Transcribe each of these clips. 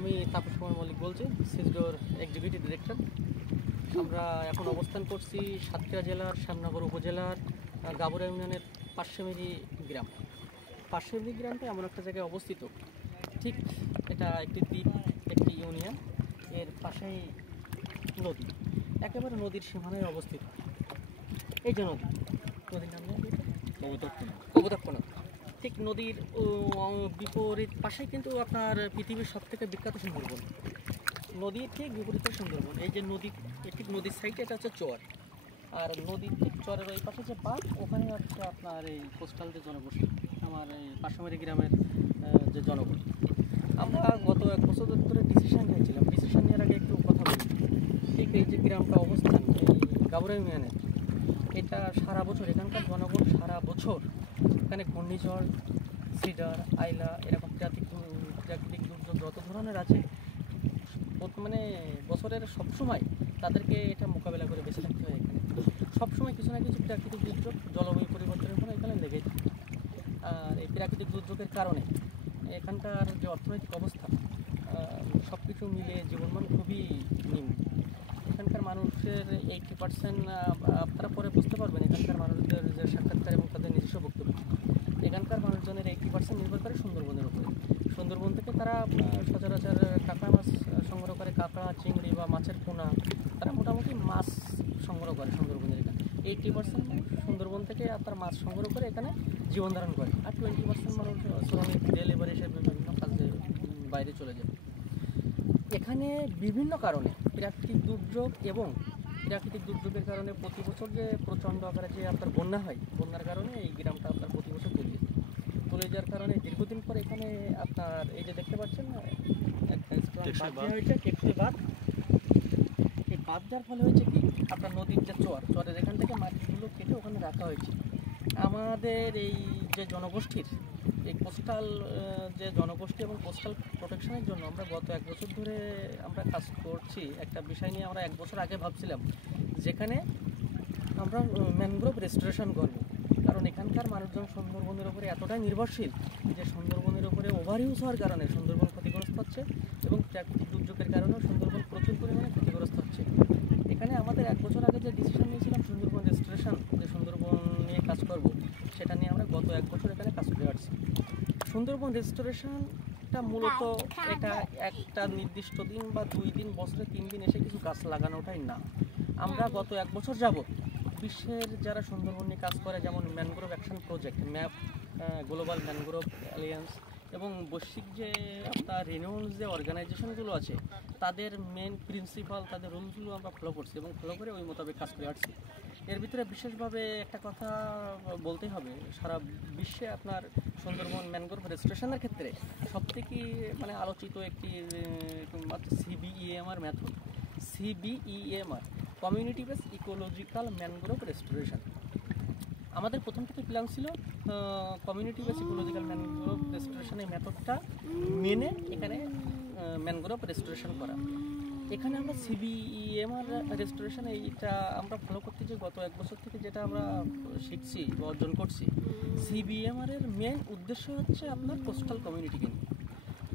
আমি তাপস কুমার মল্লিক বলছি, সিজডোর executive director. আমরা এখন অবস্থান করছি সাতক্ষীরা জেলার শ্যামনগর উপজেলার গাবুরা ইউনিয়নের পার্শ্বমেরি গ্রাম। পার্শ্বমেরি গ্রামটা এমন একটা জায়গায় অবস্থিত, ঠিক এটা একটি দ্বীপ, একটি ইউনিয়ন, এর পাশেই নদী, একেবারে নদীর সীমানায় অবস্থিত। এই যে নদীর নাম কপোতাক্ষ নদী। ঠিক নদীর বিপরীত পাশেই কিন্তু আপনার পৃথিবীর সবথেকে বিখ্যাত সুন্দরবন। নদীর ঠিক বিপরীতে সুন্দরবন। এই যে নদী, ঠিক নদীর সাইডে এটা হচ্ছে চর, আর নদীর ঠিক চরের ওই পাশে যে বাঁধ, ওখানে হচ্ছে আপনার এই কোস্টাল যে জনগোষ্ঠী, আমার এই পার্শ্বমেরি গ্রামের যে জনগণ। আমরা গত 1 বছর ধরে ডিসিশন নিয়েছিলাম। ডিসিশন নেওয়ার আগে একটু কথা বলি। ঠিক এই যে গ্রামটা অবস্থান, এই গাবুরা ইউনিয়নে, এটা সারা বছর এখানকার জনগণ সারা বছর এখানে ঘূর্ণিঝড়, সিডার, আইলা, এরকম প্রাকৃতিক দুর্যোগ যত ধরনের আছে, মানে বছরের সবসময় তাদেরকে এটা মোকাবেলা করে বেঁচে থাকতে হয়। এখানে সবসময় কিছু না কিছু প্রাকৃতিক দুর্যোগ, জলবায়ু পরিবর্তনের ফলে এখানে লেগেই থাকে। আর এই প্রাকৃতিক দুর্যোগের কারণে এখানকার যে অর্থনৈতিক অবস্থা, সব কিছু মিলে জীবনমান খুবই নিম্ন। এখানকার মানুষের 80%, আপনারা পরে বুঝতে পারবেন এখানকার মানুষদের যে সাক্ষাৎকার এবং তাদের নিজস্ব বক্তব্য, এখানকার মানুষজনের 80% নির্ভর করে সুন্দরবনের উপরে। সুন্দরবন থেকে তারা সচরাচর কাঁকড়া মাছ সংগ্রহ করে, কাঁকড়া, চিংড়ি বা মাছের পোনা, তারা মোটামুটি মাছ সংগ্রহ করে সুন্দরবনের এখানে। 80% মানুষ সুন্দরবন থেকে আপনার মাছ সংগ্রহ করে এখানে জীবন ধারণ করে, আর 20% মানুষ শ্রমিক, ডেলিভারি হিসেবে বিভিন্ন কাজে বাইরে চলে যায়। এখানে বিভিন্ন কারণে প্রাকৃতিক দুর্যোগ এবং প্রাকৃতিক দুর্যোগের কারণে প্রতি বছর যে প্রচণ্ড আকারে যে আপনার বন্যা হয়, বন্যার কারণে এই গ্রামটা আপনার প্রতি বছর তুলে যাওয়ার কারণে দীর্ঘদিন পর এখানে আপনার এই যে দেখতে পাচ্ছেন একটা হয়েছে টেকসই বাঁধ। এই বাঁধ যার ফলে হয়েছে কি, আপনার নদীর যে চরের এখান থেকে মাটিগুলো কেটে ওখানে রাখা হয়েছে। আমাদের এই যে জনগোষ্ঠীর এই কোস্টাল যে জনগোষ্ঠী এবং কোস্টাল প্রোটেকশনের জন্য আমরা গত 1 বছর ধরে আমরা কাজ করছি। একটা বিষয় নিয়ে আমরা 1 বছর আগে ভাবছিলাম, যেখানে আমরা ম্যানগ্রোভ রেস্টোরেশন করব। কারণ এখানকার মানুষজন সুন্দরবনের উপরে এতটাই নির্ভরশীল যে সুন্দরবনের উপরে ওভার ইউজ হওয়ার কারণে সুন্দরবন ক্ষতিগ্রস্ত হচ্ছে, এবং প্রাকৃতিক দুর্যোগের কারণেও সুন্দরবন প্রচুর পরিমাণে ক্ষতিগ্রস্ত হচ্ছে। এখানে আমাদের 1 বছর আগে যে ডিসিশন নিয়েছিলাম সুন্দরবন রেস্টোরেশন, যে সুন্দরবন নিয়ে কাজ করব, সেটা নিয়ে আমরা গত 1 বছর এখানে কাজ করে আসছি। সুন্দরবন রেস্টোরেশনটা মূলত এটা একটা নির্দিষ্ট দিন বা 2 দিন, বছরে 3 দিন এসে কিছু গাছ লাগানোটাই না। আমরা গত 1 বছর যাবত বিশ্বের যারা সুন্দরবন নিয়ে কাজ করে, যেমন mangrove action project, map, global mangrove alliance এবং বৈশ্বিক যে আপনার রিনিউন্স যে অর্গানাইজেশনগুলো আছে, তাদের মেন প্রিন্সিপাল, তাদের রুলসগুলো আমরা ফলো করছি এবং ফলো করে ওই মোতাবেক কাজ করে আসছি। এর ভিতরে বিশেষভাবে একটা কথা বলতেই হবে, সারা বিশ্বে আপনার সুন্দরবন ম্যানগ্রোভ রেস্টোরেশনের ক্ষেত্রে সবথেকে মানে আলোচিত একটি CBEMR method, CBEMR, community base ecological mangrove restoration. আমাদের প্রথম থেকে প্ল্যান ছিল কমিউনিটি বেস ইকোলজিক্যাল ম্যানগ্রোভ রেস্টোরেশনের মেথডটা মেনে এখানে ম্যানগ্রোভ রেস্টোরেশন করা। এখানে আমরা CBEMR রেস্টোরেশন এইটা আমরা ফলো করতে যে গত 1 বছর থেকে যেটা আমরা শিখছি বা অর্জন করছি, CBEMR এর মেন উদ্দেশ্য হচ্ছে আপনার কোস্টাল কমিউনিটিকে নিয়ে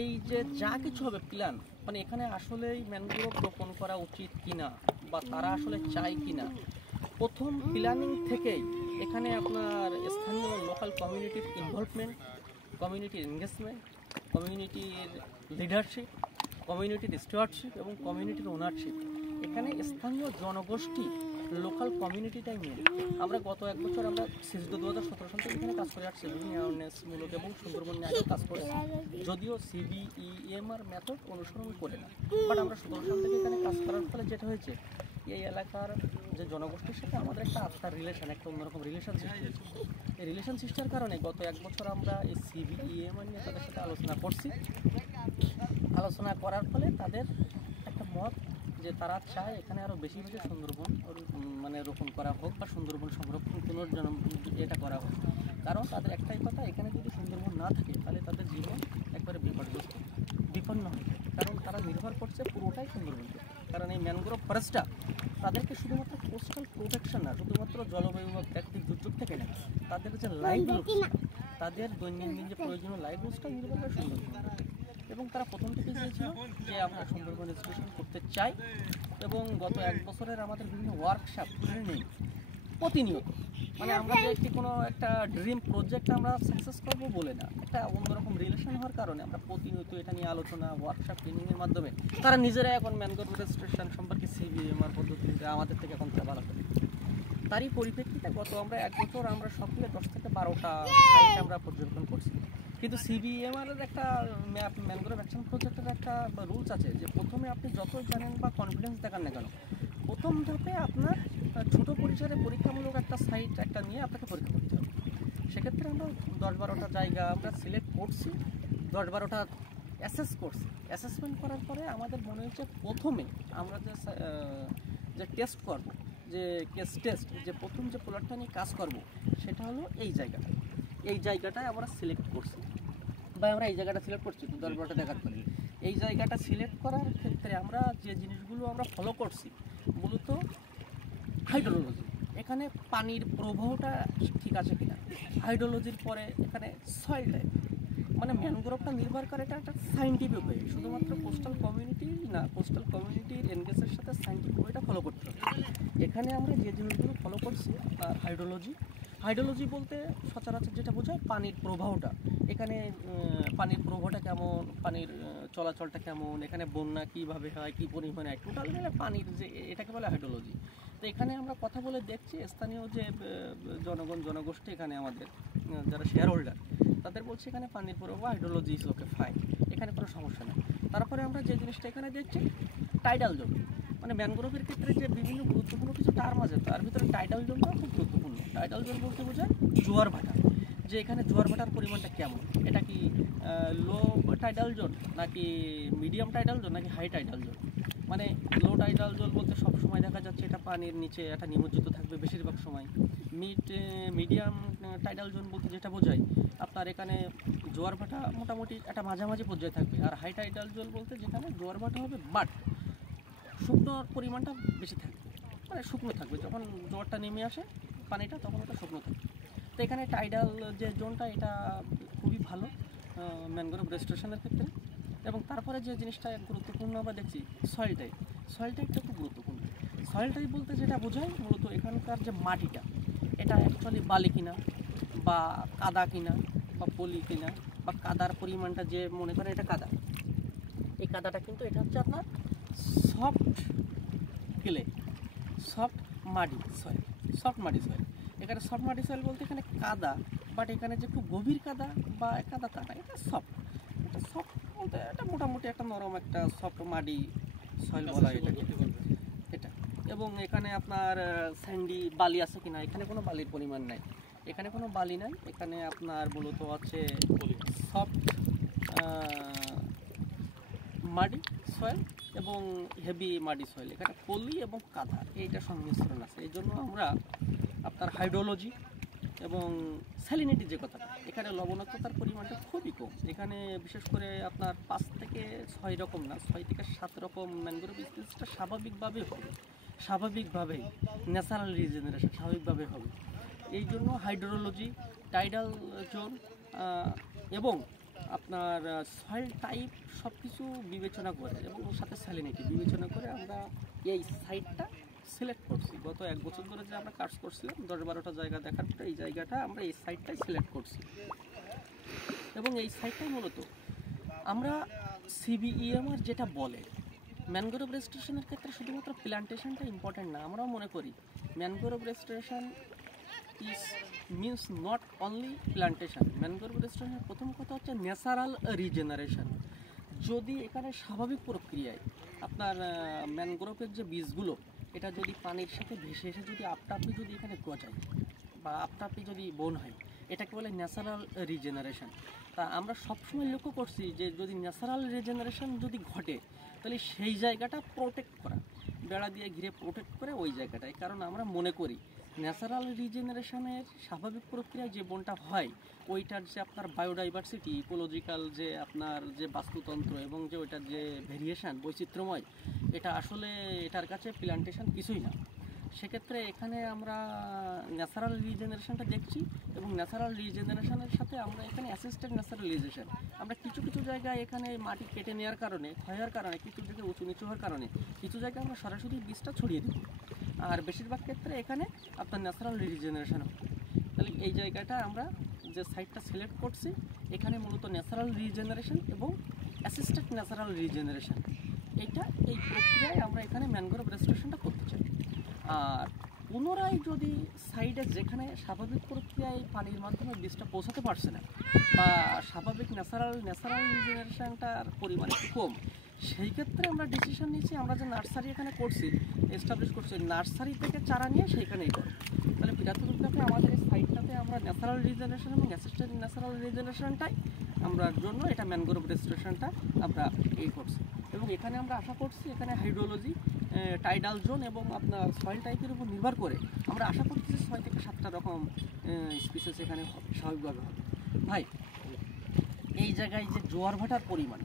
এই যে যা কিছু হবে প্ল্যান, মানে এখানে আসলেই ম্যানগ্রোভ রোপণ করা উচিত কিনা বা তারা আসলে চায় কিনা, প্রথম প্ল্যানিং থেকেই এখানে আপনার স্থানীয় লোকাল কমিউনিটির ইনভলভমেন্ট, কমিউনিটির এনগেজমেন্ট, কমিউনিটির লিডারশিপ, কমিউনিটির স্টুয়ার্ডশিপ এবং কমিউনিটির ওনারশিপ, এখানে স্থানীয় জনগোষ্ঠী, লোকাল কমিউনিটিটাই মেন। আমরা গত 1 বছর আমরা সিজডো 2017 সাল থেকে এখানে কাজ করে আসছি, বিভিন্ন অ্যাওয়ারনেসমূলক এবং সুন্দরবন নিয়ে আগে কাজ করেছি, যদিও CBEMR মেথড অনুসরণ করে না। বাট আমরা 17 সাল থেকে এখানে কাজ করার ফলে যেটা হয়েছে, এই এলাকার যে জনগোষ্ঠীর সাথে আমাদের একটা আত্মার রিলেশন, একটা অন্যরকম রিলেশন সৃষ্টি হয়েছে। এই রিলেশন সৃষ্টির কারণে গত 1 বছর আমরা এই CBEMR নিয়ে তাদের সাথে আলোচনা করছি। আলোচনা করার ফলে তাদের একটা মত যে তারা চায় এখানে আরও বেশি বেশি সুন্দরবন মানে রোপণ করা হোক বা সুন্দরবন সংরক্ষণ পুনর্জন্ম এটা করা হোক। কারণ তাদের একটাই কথা, এখানে যদি সুন্দরবন না থাকে তাহলে তাদের জীবন একবারে বিপর্যস্ত, বিপন্ন হয়। কারণ তারা নির্ভর করছে পুরোটাই সুন্দরবনকে। কারণ এই ম্যানগ্রোভ ফরেস্টটা তাদেরকে শুধুমাত্র কোস্টাল প্রোটেকশন না, শুধুমাত্র জলবায়ু বা প্রাকৃতিক দুর্যোগ থেকে না, তাদের যে লাইভলিহুড, তাদের দৈনন্দিন যে প্রয়োজনীয় লাইভলিহুডটা নির্ভর করে সুন্দরবন। এবং তারা প্রথম থেকে চেয়েছিল যে আমরা সুন্দরবন রেজিস্ট্রেশন করতে চাই, এবং গত 1 বছরের আমাদের বিভিন্ন ওয়ার্কশপ ট্রেনিং প্রতিনিয়ত, মানে আমরা যে কোনো একটা ড্রিম প্রজেক্ট আমরা সাকসেস করবো বলে না, একটা অন্যরকম রিলেশন হওয়ার কারণে আমরা প্রতিনিয়ত এটা নিয়ে আলোচনা, ওয়ার্কশপ, ট্রেনিংয়ের মাধ্যমে তারা নিজেরা এখন ম্যানগ্রোভ রেজিস্ট্রেশন সম্পর্কে সিবিএমআর পদ্ধতিতে আমাদের থেকে এখন ভালো করে। তারই পরিপ্রেক্ষিতে গত আমরা 1 বছর আমরা সক্রিয় 10 থেকে 12টা সাইট আমরা পর্যবেক্ষণ করছি। কিন্তু সিবিএমআর একটা ম্যানগ্রোভ অ্যাকশন প্রজেক্টের একটা রুলস আছে যে প্রথমে আপনি যত জানেন বা কনফিডেন্স দেখান না কেন, প্রথম ধাপে আপনার ছোটো পরিসরে পরীক্ষামূলক একটা সাইট একটা নিয়ে আপনাকে পরীক্ষা করতে হবে। সেক্ষেত্রে আমরা 10-12টা জায়গা আমরা সিলেক্ট করছি, 10-12টা অ্যাসেস করছি। অ্যাসেসমেন্ট করার পরে আমাদের মনে হচ্ছে প্রথমে আমরা যে টেস্ট করব, যে কেস টেস্ট, যে প্রথম যে প্লটটা নিয়ে কাজ করব, সেটা হলো এই জায়গাটা। এই জায়গাটায় আমরা সিলেক্ট করছি, বা আমরা এই জায়গাটা সিলেক্ট করছি 10-12টা দেখার পরে। এই জায়গাটা সিলেক্ট করার ক্ষেত্রে আমরা যে জিনিসগুলো আমরা ফলো করছি, মূলত হাইড্রোলজি, এখানে পানির প্রবাহটা ঠিক আছে কিনা, হাইড্রোলজির পরে এখানে সয়েল টাইপ, মানে ম্যানগ্রোভটা নির্ভর করে এটা একটা সাইন্টিফিক ওয়ে, শুধুমাত্র কোস্টাল কমিউনিটি না, কোস্টাল কমিউনিটির এনগেজের সাথে সাইন্টিফিক ওয়েটা ফলো করতে হবে। এখানে আমরা যে জিনিসগুলো ফলো করছি, হাইড্রোলজি, হাইড্রোলজি বলতে সচরাচর যেটা বোঝায় পানির প্রবাহটা, এখানে পানির প্রবাহটা কেমন, পানির চলাচলটা কেমন, এখানে বন্যা কীভাবে হয়, কী পরিমাণে হয়, টোটাল মিলে পানির যে, এটাকে বলে হাইড্রোলজি। তো এখানে আমরা কথা বলে দেখছি স্থানীয় যে জনগোষ্ঠী এখানে আমাদের যারা শেয়ার হোল্ডার, তাদের বলছে এখানে পানির প্রবাহ হাইড্রোলজি ইজ ওকে ফাইন, এখানে কোনো সমস্যা নেই। তারপরে আমরা যে জিনিসটা এখানে দেখছি টাইডাল জোন, মানে ম্যানগ্রোভের ক্ষেত্রে যে বিভিন্ন গুরুত্বপূর্ণ কিছু টার্ম আছে, তার ভিতরে টাইডাল জোনটা খুব গুরুত্বপূর্ণ। টাইডাল জোন বলতে বোঝায় জোয়ার ভাটা, যে এখানে জোয়ার ভাটার পরিমাণটা কেমন, এটা কি লো টাইডাল জোন নাকি মিডিয়াম টাইডাল জোন নাকি হাই টাইডাল জোন। মানে লো টাইডাল জোন বলতে সব সময় দেখা যাচ্ছে এটা পানির নিচে একটা নিমজ্জিত থাকবে বেশিরভাগ সময়। মিডিয়াম টাইডাল জোন বলতে যেটা বোঝায় আপনার এখানে জোয়ার ভাটা মোটামুটি একটা মাঝামাঝি পর্যায়ে থাকবে। আর হাই টাইডাল জোন বলতে যেখানে জোয়ার ভাটা হবে বাট শুকনোর পরিমাণটা বেশি থাকবে, মানে শুকনো থাকবে, যখন জোয়ারটা নেমে আসে পানিটা তখন ওটা শুকনো থাকবে। তো এখানে টাইডাল যে জোনটা এটা খুবই ভালো ম্যানগ্রোভ রেজিস্ট্রেশনের ক্ষেত্রে। এবং তারপরে যে জিনিসটা গুরুত্বপূর্ণ আমরা দেখছি সয়েল টাইপ, সয়েল টাইপটা খুব গুরুত্বপূর্ণ। সয়েল টাইপ বলতে যেটা বোঝায় মূলত এখানকার যে মাটিটা, এটা অ্যাকচুয়ালি বালি কিনা বা কাদা কিনা বা পলি কিনা, বা কাদার পরিমাণটা যে মনে করেন এটা কাদা, এই কাদাটা কিন্তু এটা হচ্ছে আপনার সফট ক্লে, সফট মাটি সয়েল, সফট মাটি সয়েল। এখানে সফট মাটি সয়েল বলতে এখানে কাদা, বাট এখানে যে খুব গভীর কাদা বা কাদা তা না, এটা সফট, এটা সফট বলতে এটা মোটামুটি একটা নরম একটা সফট মাটি সয়েল বলা হয় এটা। এবং এখানে আপনার স্যান্ডি বালি আছে কিনা, এখানে কোনো বালির পরিমাণ নাই, এখানে কোনো বালি নাই, এখানে আপনার মূলত আছে সফট মাটি সয়েল এবং হেভি মাটি সয়েল, এখানে পলি এবং কাদা এইটা সংমিশ্রণ আছে। এই জন্য আমরা আপনার হাইড্রোলজি এবং স্যালিনিটি যে কথাটা, এখানে লবণাক্ততার পরিমাণটা খুবই কম। এখানে বিশেষ করে আপনার 5 থেকে 6 রকম না, 6 থেকে 7 রকম ম্যানগ্রোভ স্পিসিসটা স্বাভাবিকভাবেই হবে, স্বাভাবিকভাবেই ন্যাচারাল রিজেনারেশন স্বাভাবিকভাবে হবে। এই জন্য হাইড্রোলজি, টাইডাল জোন এবং আপনার সয়েল টাইপ সব কিছু বিবেচনা করে এবং ওর সাথে স্যালিনিটি বিবেচনা করে আমরা এই সাইটটা সিলেক্ট করছি। গত 1 বছর ধরে যে আমরা কাজ করছিলাম 10-12টা জায়গা দেখার পরে এই জায়গাটা আমরা এই সাইটটাই সিলেক্ট করছি। এবং এই সাইটটাই মূলত আমরা সিবিএমআর যেটা বলে ম্যানগ্রোভ রেজিস্ট্রেশনের ক্ষেত্রে শুধুমাত্র প্ল্যান্টেশনটা ইম্পর্টেন্ট না, আমরাও মনে করি mangrove registration is means not only plantation. Mangrove রেজিস্ট্রেশনের প্রথম কথা হচ্ছে ন্যাচারাল রিজেনারেশন। যদি এখানে স্বাভাবিক প্রক্রিয়ায় আপনার ম্যানগ্রোভের যে বীজগুলো এটা যদি পানির সাথে ভেসে এসে যদি আপনি যদি এখানে গজায় বা আপনি যদি বন হয়, এটাকে বলে ন্যাচারাল রিজেনারেশন। তা আমরা সবসময় লক্ষ্য করছি যে যদি ন্যাচারাল রিজেনারেশন যদি ঘটে তাহলে সেই জায়গাটা প্রোটেক্ট করা, বেড়া দিয়ে ঘিরে প্রোটেক্ট করে ওই জায়গাটায়, কারণ আমরা মনে করি ন্যাচারাল রিজেনারেশনের স্বাভাবিক প্রক্রিয়ায় যে বনটা হয় ওইটার যে আপনার বায়োডাইভার্সিটি, ইকোলজিক্যাল যে আপনার যে বাস্তুতন্ত্র এবং যে ওইটার যে ভেরিয়েশান বৈচিত্র্যময়, এটা আসলে এটার কাছে প্ল্যান্টেশন কিছুই না। সেক্ষেত্রে এখানে আমরা ন্যাচারাল রিজেনারেশনটা দেখছি এবং ন্যাচারাল রিজেনারেশনের সাথে আমরা এখানে অ্যাসিস্টেড ন্যাচারালাইজেশন আমরা কিছু কিছু জায়গায় এখানে মাটি কেটে নেওয়ার কারণে ক্ষয়ের কারণে কিছু জায়গায় উঁচু নিচু হওয়ার কারণে কিছু জায়গায় আমরা সরাসরি বীজটা ছড়িয়ে দিই আর বেশিরভাগ ক্ষেত্রে এখানে আপনার ন্যাচারাল রিজেনারেশন হবে। তাহলে এই জায়গাটা আমরা যে সাইটটা সিলেক্ট করছি এখানে মূলত ন্যাচারাল রিজেনারেশন এবং অ্যাসিস্টেড ন্যাচারাল রিজেনারেশন এই প্রক্রিয়ায় আমরা এখানে ম্যানগ্রোভ রেস্টোরেশনটা করতে চাই। আর পুনরায় যদি সাইডে যেখানে স্বাভাবিক প্রক্রিয়ায় পানির মাধ্যমে বীজটা পৌঁছাতে পারছে না বা স্বাভাবিক ন্যাচারাল রিজেনারেশনটার পরিমাণ একটু কম, সেই ক্ষেত্রে আমরা ডিসিশন নিয়েছি আমরা যে নার্সারি এখানে করছি এস্টাবলিশ করছি নার্সারি থেকে চারা নিয়ে সেইখানেই করব। তাহলে প্রাথমিকভাবে আমাদের এই সাইটটাতে আমরা ন্যাচারাল রিজেনারেশন এবং অ্যাসিস্টেড ন্যাচারাল রিজেনারেশনটাই আমরা জন্য এটা ম্যানগ্রোভ রেস্টোরেশনটা আমরা করছি এবং এখানে আমরা আশা করছি এখানে হাইড্রোলজি টাইডাল জোন এবং আপনার সয়েল টাইপের উপর নির্ভর করে আমরা আশা করছি 6 থেকে 7টা রকম স্পিসিস এখানে স্বাভাবিকভাবে হবে। ভাই এই জায়গায় যে জোয়ার ভাটার পরিমাণ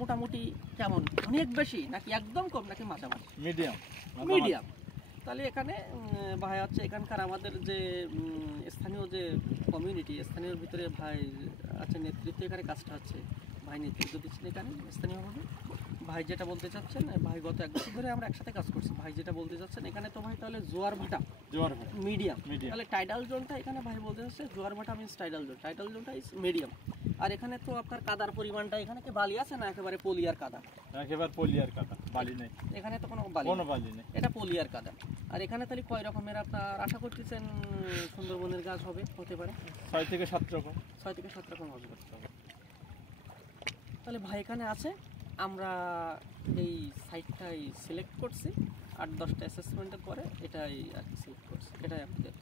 মোটামুটি কেমন, অনেক বেশি নাকি একদম কম নাকি মাঝামাঝি? মিডিয়াম। তাহলে এখানে ভাই হচ্ছে এখানকার আমাদের যে স্থানীয় যে কমিউনিটি স্থানীয় ভিতরে ভাই আছে নেতৃত্ব এখানে কাজটা হচ্ছে ভাই নেতৃত্ব দিচ্ছেন এখানে স্থানীয়ভাবে। ভাই যেটা বলতে চাচ্ছেন ভাই গত 1 বছর ধরে আমরা একসাথে কাজ করছি, ভাই যেটা বলতে চাচ্ছেন এখানে তো ভাই তাহলে জোয়ার ভাটা মিডিয়াম, তাহলে টাইডাল জোনটা এখানে ভাই বলতে চাচ্ছে জোয়ার ভাটা মিনস টাইডাল জোনটা ইজ মিডিয়াম। আর এখানে তো আপনার কাদার পরিমাণটা এখানে কি বালি আছে না একেবারে পলিয়ার কাদা? একেবারে পলিয়ার কাদা, বালি নেই এখানে তো কোনো বালি নেই, এটা পলিয়ার কাদা। আর এখানে তাহলে কয় রকমের আপনার আশা করতেছেন সুন্দরবনের গাছ হতে পারে? 6 থেকে 7 রকম হবে। তাহলে ভাই এখানে আছে আমরা এই সাইটটাই সিলেক্ট করছি 8-10টা অ্যাসেসমেন্টের পরে এটাই আর কি সিলেক্ট করছি, এটাই আপনাদের